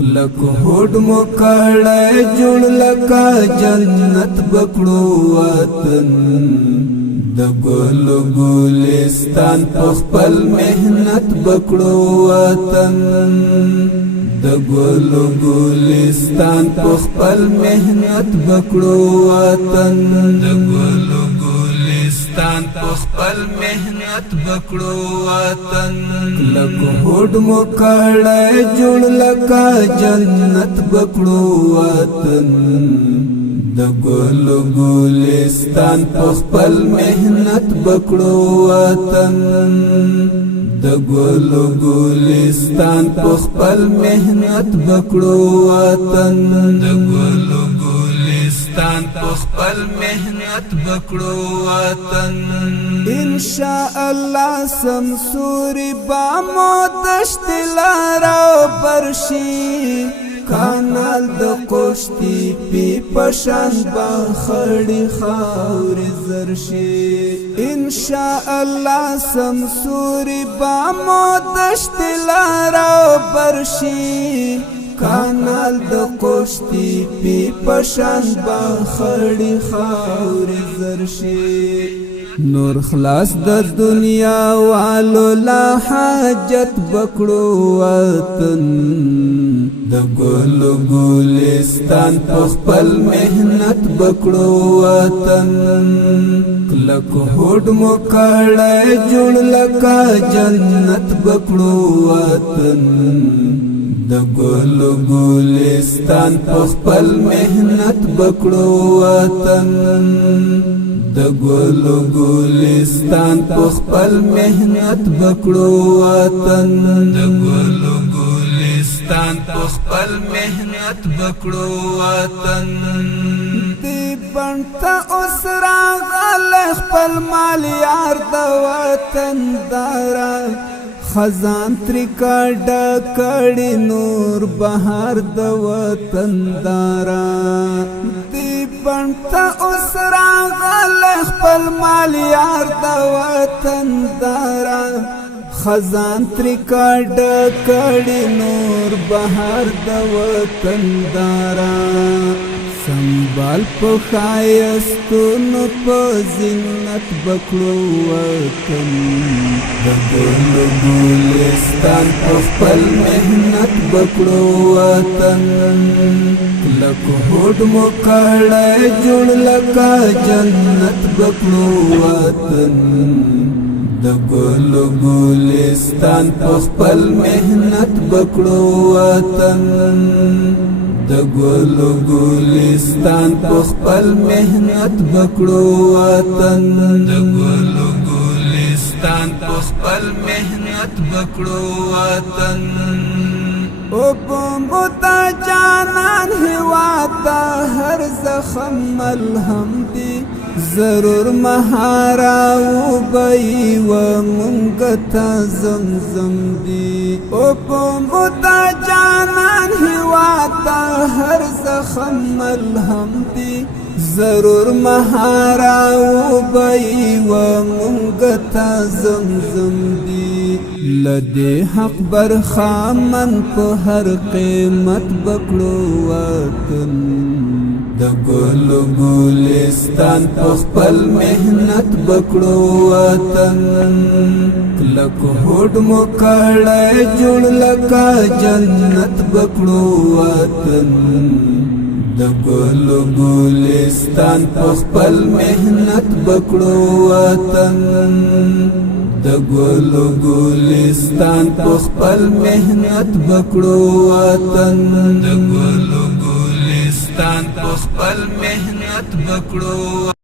کلک هوډ مو کړی جوړ لکه جنت بکړو وطن د ګلو ګلستان په خپل محنت بکړو وطن د ګلو ګلستان په خپل محنت بکړو وطن د ګلو ګلستان په خپل محنت بکړو وطن کلک هوډ مو کړی جوړ لکه جنت بکړو وطن د ګلو ګلستان په خپل محنت بکړو وطن د ګلو ګلستان په خپل محنت بکړو وطن د ګلو ګلستان په خپل محنت بکړو وطن ان شاء الله سمسوري با مو دشت لارا برشي کانال د قشتی پی پشان با خړی خاور زرشي ان شاء الله سمسوري با مو دشت لارا برشي کانال د قشتی پی پشان با خړی خاور زرشي نور خلاص د دنیا والو لا حاجت بکړو وطن د ګلو ګلستان په خپل محنت بکړو وطن کلک هوډ مو کړی جوړ لکه جنت بکړو وطن د ګلو ګلستان په خپل محنت بکړو وطن د ګلو ګلستان په خپل محنت بکړو وطن د ګلو ګلستان په خپل محنت بکړو وطن دی بنتا اوس راغلی خپل مال یار د وطن دارا خزان ترکا ډکړی نور بهار د وطن دارا دی بنتا اوس راغلی خپل مال یار د وطن دارا خزان ترکا ډکړی نور بهار د وطن دارا سنبال په ښایستونو په زینت بکړو وطن د ګلو ګلستان په خپل محنت بکړو وطن کلک هوډ مو کړی جوړ لکه جنت بکړو وطن د ګلو ګلستان په خپل محنت بکړو وطن د ګلو ګلستان په خپل محنت بکړو وطن د ګلو ګلستان په خپل محنت بکړو وطن او بمبتا جانان هواد هر زخم ملهم دی ضرور مهارا و بئی و منگتا زمزم دی او بمبتا جانان هواتا هر زخم ملهم دی ضرور مهارا و بئی و منگتا زمزم دی لدی حق برخامن په هر قیمت بکړو وطن د ګلو ګلستان په خپل محنت بکړو وطن کلک هوډ مو کړی جوړ لکه جنت بکړو وطن د ګلو ګلستان په خپل محنت بکړو وطن د ګلو ګلستان په خپل محنت بکړو وطن د ګلو ګلستان په خپل محنت بکړو